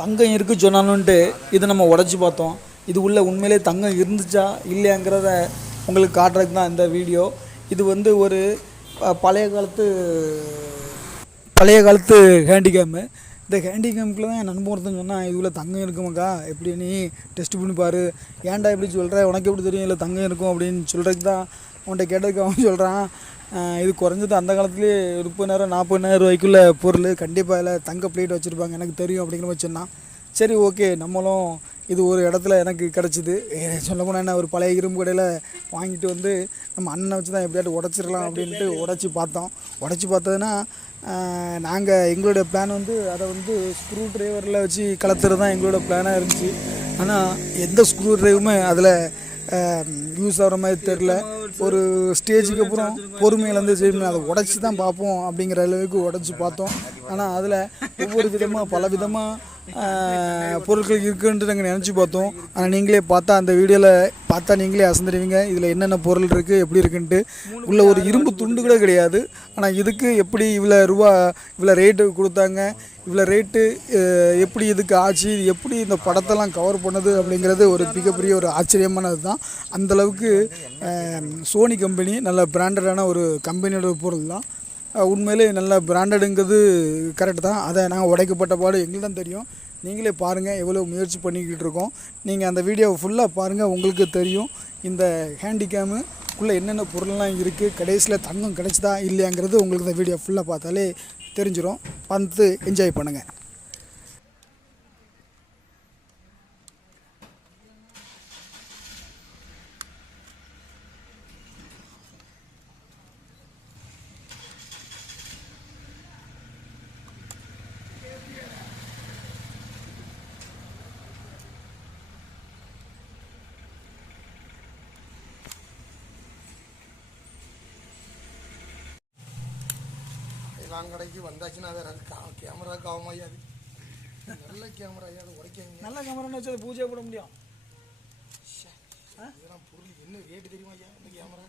தங்கம் இருக்குது சொன்னாலுன்ட்டு இதை நம்ம உடச்சி பார்த்தோம். இது உள்ள உண்மையிலே தங்கம் இருந்துச்சா இல்லையாங்கிறத உங்களுக்கு காட்டுறதுக்கு தான் இந்த வீடியோ. இது வந்து ஒரு பழைய காலத்து பழைய காலத்து ஹேண்டிகேமு. இந்த ஹேண்டிகேமுக்குள்ள தான் என் நண்பன் ஒருத்தன் சொன்னான், இது உள்ள தங்கம் இருக்குமாக்கா, எப்படி நீ டெஸ்ட் பண்ணி பாரு. ஏன்டா இப்படி சொல்கிற, உனக்கு எப்படி தெரியும் இல்லை தங்கம் இருக்கும் அப்படின்னு சொல்கிறதுக்கு தான் அவன்கிட்ட கேட்டதுக்கு அவன் சொல்கிறான், இது குறைஞ்சது அந்த காலத்துலேயே 30,000 40,000 ரூபாய்க்குள்ள பொருள், கண்டிப்பாக அதில் தங்க பிளேட் வச்சுருப்பாங்க, எனக்கு தெரியும் அப்படிங்கிற மாதிரி சொன்னான். சரி ஓகே, நம்மளும் இது ஒரு இடத்துல எனக்கு கிடச்சிது. சொல்ல போனால் என்ன, ஒரு பழைய இரும்பு கடையில் வாங்கிட்டு வந்து நம்ம அண்ணனை வச்சு தான் எப்படியாட்டு உடச்சிடலாம் அப்படின்ட்டு உடச்சி பார்த்தோம். உடச்சி பார்த்ததுன்னா நாங்கள் எங்களுடைய பிளான் வந்து அதை வந்து ஸ்க்ரூ ட்ரைவரில் வச்சு கலத்துறது தான் எங்களோட பிளானாக இருந்துச்சு. ஆனால் எந்த ஸ்க்ரூ ட்ரைவருமே அதில் யூஸ் ஆகிற மாதிரி தெரில. ஒரு ஸ்டேஜுக்கு அப்புறம் பொறுமையிலேருந்து சரி அதை உடச்சி தான் பார்ப்போம் அப்படிங்கிற அளவுக்கு உடச்சி பார்த்தோம். ஆனால் அதில் ஒவ்வொரு விதமாக பல விதமாக பொருட்கள் இருக்குன்ட்டு நாங்கள் நினச்சி பார்த்தோம். ஆனால் நீங்களே பார்த்தா அந்த வீடியோவில் பார்த்தா நீங்களே அசந்துடுவீங்க இதில் என்னென்ன பொருள் இருக்குது எப்படி இருக்குன்ட்டு. உள்ள ஒரு இரும்பு துண்டு கூட கிடையாது. ஆனால் இதுக்கு எப்படி இவ்வளோ ரேட்டு கொடுத்தாங்க, இவ்வளோ ரேட்டு எப்படி இதுக்கு ஆச்சு, இது எப்படி இந்த படத்தெல்லாம் கவர் பண்ணுது அப்படிங்கிறது ஒரு மிகப்பெரிய ஒரு ஆச்சரியமானது தான். அந்தளவுக்கு சோனி கம்பெனி நல்ல பிராண்டடான ஒரு கம்பெனியோட பொருள் தான். உண்மையிலே நல்ல பிராண்டடுங்கிறது கரெக்டு தான். அதை நாங்கள் உடைக்கப்பட்ட பாடு எங்களுக்கு தான் தெரியும். நீங்களே பாருங்கள் எவ்வளோ முயற்சி பண்ணிக்கிட்டு இருக்கோம். நீங்கள் அந்த வீடியோவை ஃபுல்லாக பாருங்கள், உங்களுக்கு தெரியும் இந்த ஹேண்டிகேமுக்குள்ளே என்னென்ன பொருள்லாம் இருக்குது, கடைசியில் தங்கம் கிடைச்சதா இல்லையாங்கிறது உங்களுக்கு இந்த வீடியோ ஃபுல்லாக பார்த்தாலே தெரிஞ்சிடும். பார்த்து என்ஜாய் பண்ணுங்கள். கடைக்கு வந்தாச்சுன்னா வேற கேமராவுக்கு ஆகாது. நல்ல கேமரா ஐயா, உடைக்காங்க. நல்ல கேமரான்னு வச்சு அதை பூஜை போட முடியும். இதெல்லாம் பொருள் என்ன ரேட்டு தெரியுமா ஐயா? இந்த கேமரா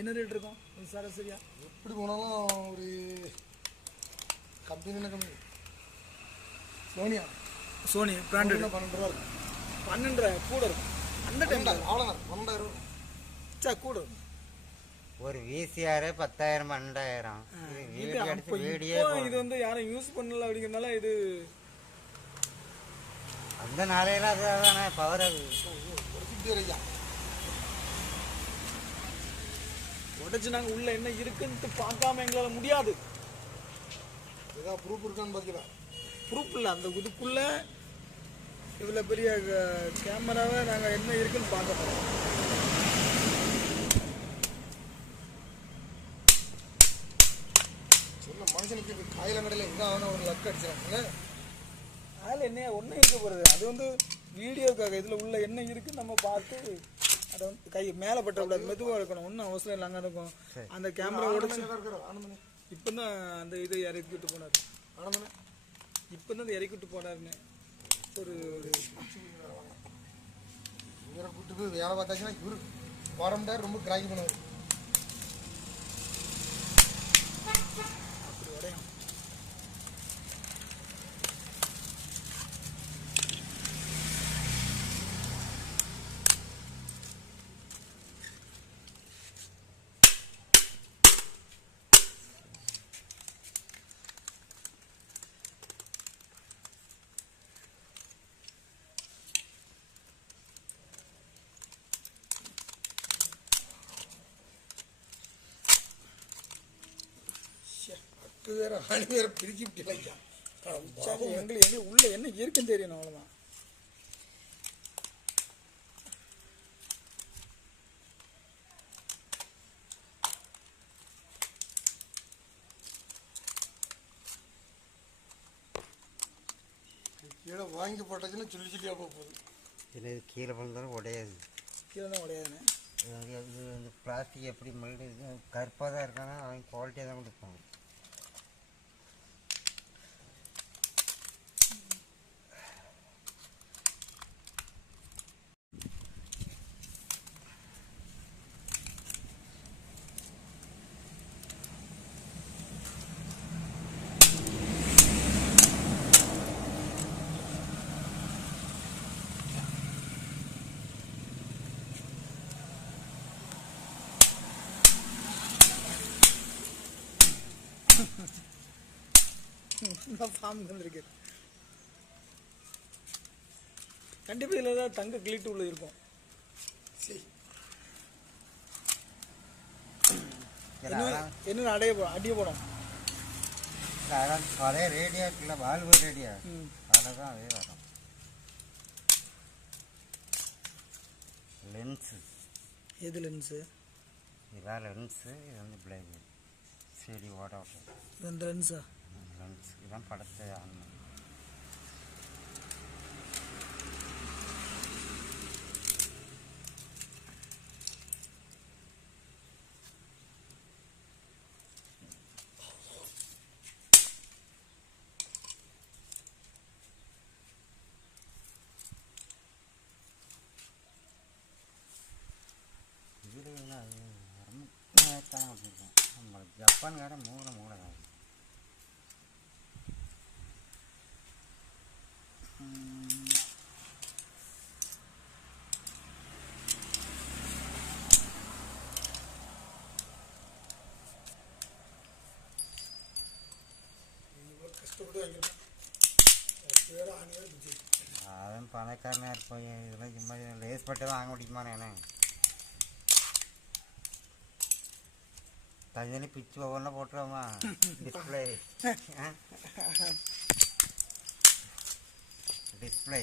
என்ன ரேட் இருக்கும் சராசரியா? எப்படி போனாலும் ஒரு கம்பெனி கம்மி சோனி பிராண்டட் 12 ரூபா இருக்கும். 12 கூட இருக்கும். அந்த டைம் அவ்வளோதான் 12,000 ரூபா சா கூட இருக்கும். ஒரு VCR 10,000 12,000. இது வந்து யாரும் யூஸ் பண்ணல அப்படிங்கிறனால இது அந்த நாளையில அதுதானே பவர். உடச்சு நாங்கள் உள்ள என்ன இருக்குன்ட்டு பார்க்காம எங்களால் முடியாது. ஏதாவது ப்ரூஃப் இருக்கான்னு பார்க்கலாம். ப்ரூஃப் இல்லை, அந்த இதுக்குள்ள இவ்வளோ பெரிய கேமராவை நாங்கள் என்ன இருக்குன்னு பார்க்க போகிறோம். மனுஷனுக்கு காயிலங்கடையில் எங்கே ஆகணும் ஒரு லக் அடிச்சாங்க. அதில் என்ன ஒன்றும் இருக்க போகிறது, அது வந்து வீடியோக்காக. இதில் உள்ள என்ன இருக்குன்னு நம்ம பார்த்து அதை வந்து கை மேலே பட்டக்கூடாது, மெதுவாக இருக்கணும், ஒன்றும் அவசரம் இல்லை. அங்கே இருக்கும் அந்த கேமரா உடச்சு இப்போ தான் அந்த இதை இறக்கிட்டு போனார். இப்போ தான் இறக்கிட்டு போனாருன்னு ஒரு இவரை கூப்பிட்டு போய் வேலை பார்த்தாச்சுன்னா இவரு உடம்புட்டார் ரொம்ப கிராக்கி பண்ணுவார். வேற ஆணி வேற பிரிக்கி விட்டுலையா? எங்களுக்கு உள்ள என்ன இருக்குன்னு தெரியணும், அவ்வளோதான். கீழே வாங்கி போட்டாச்சுன்னா சொல்லி சொல்லியா போகுது. இது கீழே விழுந்தாலும் உடையாது. கீழே தான் உடையாதுண்ணே. இது இந்த பிளாஸ்டிக் எப்படி மெல்டு கருப்பாக தான் இருக்கானா, அவங்க குவாலிட்டியாக தான் கொடுப்பாங்க. ஃபார்முக்கு வந்திருக்கு. கண்டிப்பாக இதில் தான் தங்க கிளிட்டு உள்ள இருக்கும். சரி என்ன அடிய போடும். அதான் பழைய ரேடியோ இருக்குல்ல, வால்வு ரேடியோ, அதில் தான் அதே வரும். லென்ஸு, எது லென்ஸு? இதான் லென்ஸு, இது வந்து பிளேடு சரி ஓட விட்டு இந்த லென்ஸா? லென்ஸ் இதான் படத்தை ஆன் பண்ணி. ஜப்பான்கார மூளை தான். அவன் பணக்காரனாக இருப்போம், இதெல்லாம் சும்மா லேஸ் பட்டு தான் வாங்க முடியுமாண்ணே? என்ன தனித்தனி பிச்சு ஒவ்வொன்றா போட்டுருவோமா டிஸ்பிளே டிஸ்பிளே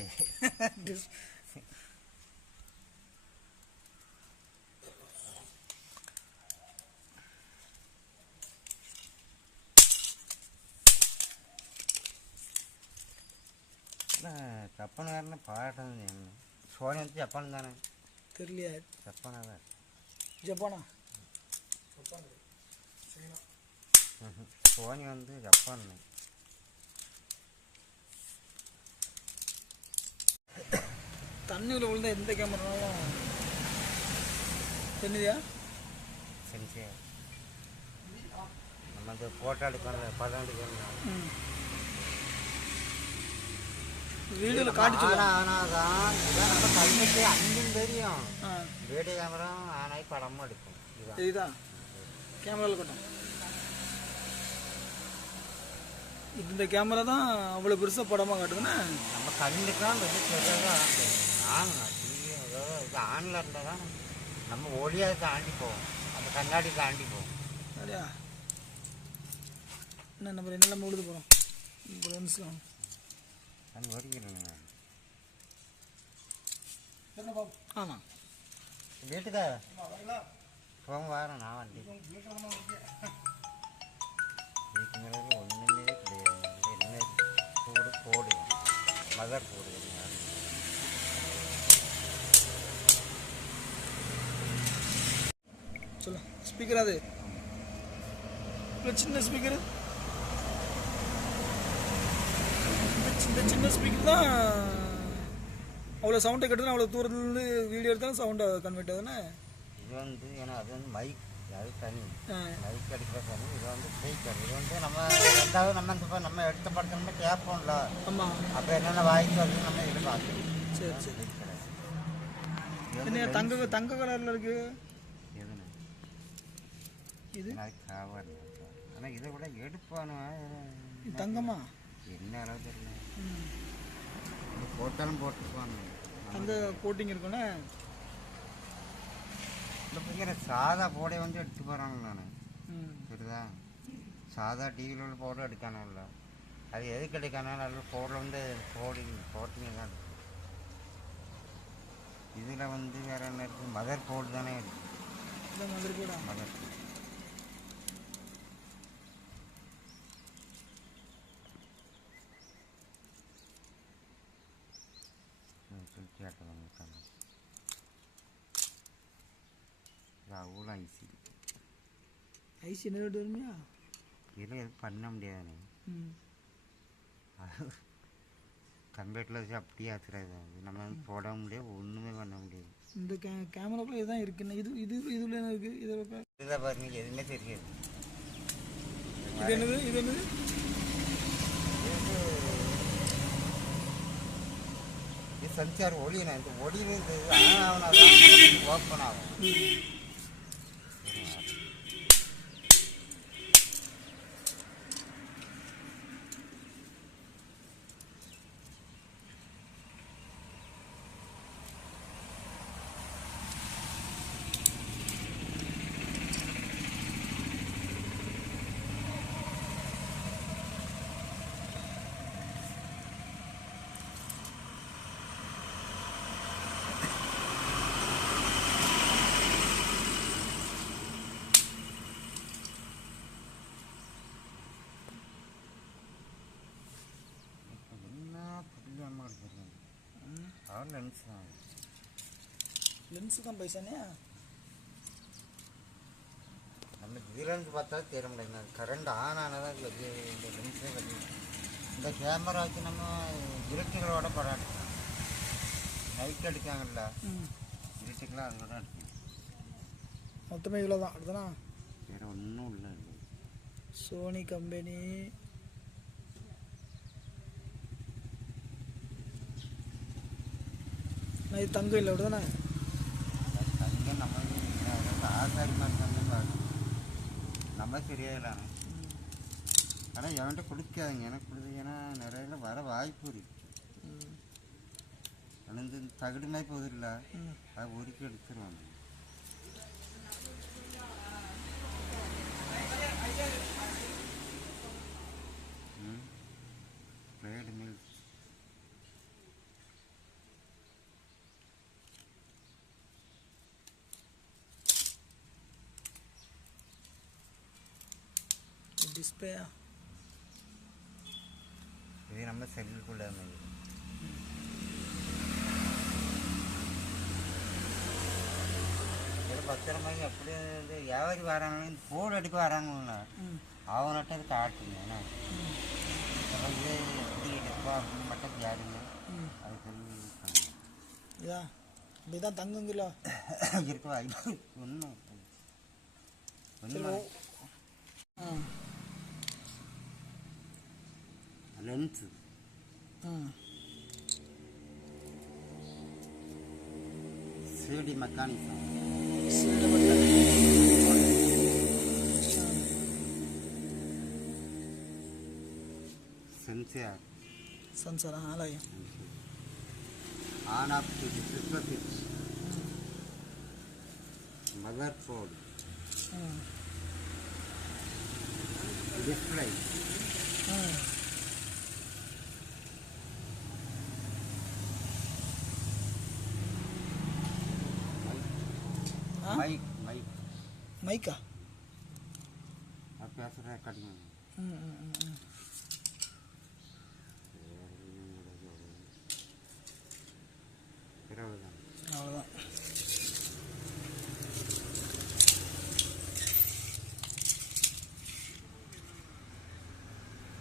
ஜப்பான்காரன்னு பாடுறது. சோனி வந்து ஜப்பான் தானே? தெரியலையா? ஜப்பானாக தான். ஜப்பானா? சோனி வந்து ஜப்பான். தண்ணியில் விழுந்தா எந்த கேமரானாலும் தெரியுதா? சென்சியா நம்ம அந்த ஃபோட்டோ எடுக்கணும், படம் எடுக்கணும். வீடியோவில் காட்டிச்சு. ஆனால் தான் இதான் நம்ம கண்ணுக்கு அங்கும் தெரியும். வீடியோ கேமரா ஆனாகி படமும் எடுக்கும். இதுதான் கேமராவில் கொண்டோம். இந்த கேமரா தான் அவ்வளோ பெருசாக படமாக காட்டுதுன்னா நம்ம கண்ணுக்குலாம் வெளியே தெரியாதான் ஆகணும். டிவி அதாவது இது ஆனில் இருந்தால் தான் நம்ம ஒளியாக தாண்டி போவோம், அந்த கண்ணாடி தாண்டி போவோம். அப்படியா? என்ன நம்ம என்னெல்லாம் உழுது போகிறோம் இப்போ லென்ஸ்லாம் அது வடிக்கிறேங்க. ஆமாம் வீட்டுக்கா போங்க வரேன் நான் வண்டி. வீட்டு மேலே ஒன்றுமே கிடையாது. என்ன சூடு போடுவேன், மதர் போடுவேன். சொல்லு ஸ்பீக்கர். அது சின்ன ஸ்பீக்கரு, இந்த சின்ன ஸ்பீக்கர் தான் அவ்வளோ சவுண்டை கட்டுதுன்னா அவ்வளோ தூரத்துலேருந்து வீடியோ எடுத்தாலும் சவுண்டை கன்வெர்ட் ஆகுதுன்னு. இது வந்து ஏன்னா அது வந்து மைக், அது தனி மைக் அடிக்கிற தனி. இது வந்து ஸ்பீக்கர். இது வந்து நம்ம ரெண்டாவது நம்ம எடுத்த படத்தை நம்ம கேட்போம்ல. ஆமாம். அப்போ என்னென்ன வாய்ஸ் வந்து நம்ம இதில் பார்த்து. சரி சரி. என்ன தங்க கலரில் இருக்குது எதுன்னு இது? கவர். ஆனால் இதை விட எடுப்பானு தங்கமா என்ன அளவு தெரியல. போட்டாலும் போட்டுருப்பாங்க. அந்த கோட்டிங் இருக்குண்ணே. இந்த பையன் சாதா போட வந்து எடுத்து போகிறாங்க. நான் புரியுதா? சாதா டிவியில் உள்ள போட எடுக்கானல்ல, அது எதுக்கு எடுக்கானாலும் அதில் போடில் வந்து போட்டிங்க தான். இதில் வந்து வேறு என்ன இருக்குது? மதர் போர்டு தானே இருக்குது. மதர் போர்டா? மதர் அவ்வளோ ஐசி. ஐசி என்ன ரேட்டு வருமையா? இதெல்லாம் எதுவும் பண்ண முடியாது. கம்ப்யூட்டரில் வச்சு அப்படியே ஆச்சுறாது. அது நம்ம வந்து போட முடியாது, ஒன்றுமே பண்ண முடியாது. இந்த கேமராக்குள்ள இதுதான் இருக்குண்ணே. இதுல என்ன இருக்குது? இதில் பாருங்க எதுவுமே தெரியாது. இது என்னது? இது சென்சார் ஒளினா, இந்த ஒளியும் இந்த ஆன் ஆகுனா ஓப்பன் ஆகும். அவன் லென்ஸ் தான். லென்ஸு தான் பைசானே. நம்ம இதுலேருந்து பார்த்தா தெரிய முடியுங்க. கரண்ட் ஆன் ஆனதான் இந்த லென்ஸே வெளியே. இந்த கேமராவுக்கு நம்ம இருட்டுகளோட படம் எடுக்கலாம். நைட் எடுக்காங்கல்ல, இருட்டுக்கெல்லாம் அதோட எடுக்கலாம். மொத்தமே இவ்வளோ தான் அடுத்தனா. வேறு ஒன்றும் இல்லை. Sony company. நான் இது தங்கம் இல்லை அப்படிதானே. தங்க நம்ம ஆசாரி மாதிரி தங்க பார்க்கணும். நம்ம சரியாயிடலாம். ஆனால் எவன்கிட்ட கொடுக்காதீங்க. எனக்கு கொடுத்தீங்கன்னா நிறைய வர வாய்ப்பு இருக்கு. ஆனால் இந்த தகுடு மாதிரி போகுது இல்லை, அதை ஒதுக்கி எடுத்துருவாங்க. ட்ரேட் மில்ஸ் டிஸ்பிளேயா. இது நம்ம செல்லுக்குள்ள பத்திரமாங்க. அப்படியே இந்த வியாபாரி வராங்களே, இந்த போர்டு அடிக்க வராங்கல்ல, அவங்கள்ட்ட அது காட்டுங்க. ஏன்னா இது எப்படி எடுப்பா அப்படின்னு மட்டும் யாருங்க அது சொல்லி இதா இப்படிதான் தங்குங்களா இருக்க வாய்ப்பு ஒன்றும் லென்ஸு சிடி மெக்கானிசம். சென்சார் ஆலயம். ஆன் ஆஃப் சுவிட்ச், மதர் போர்டு, டிஸ்பிளே, மைக் மைக்கா பேசுகிற ரெக்கார்டிங்.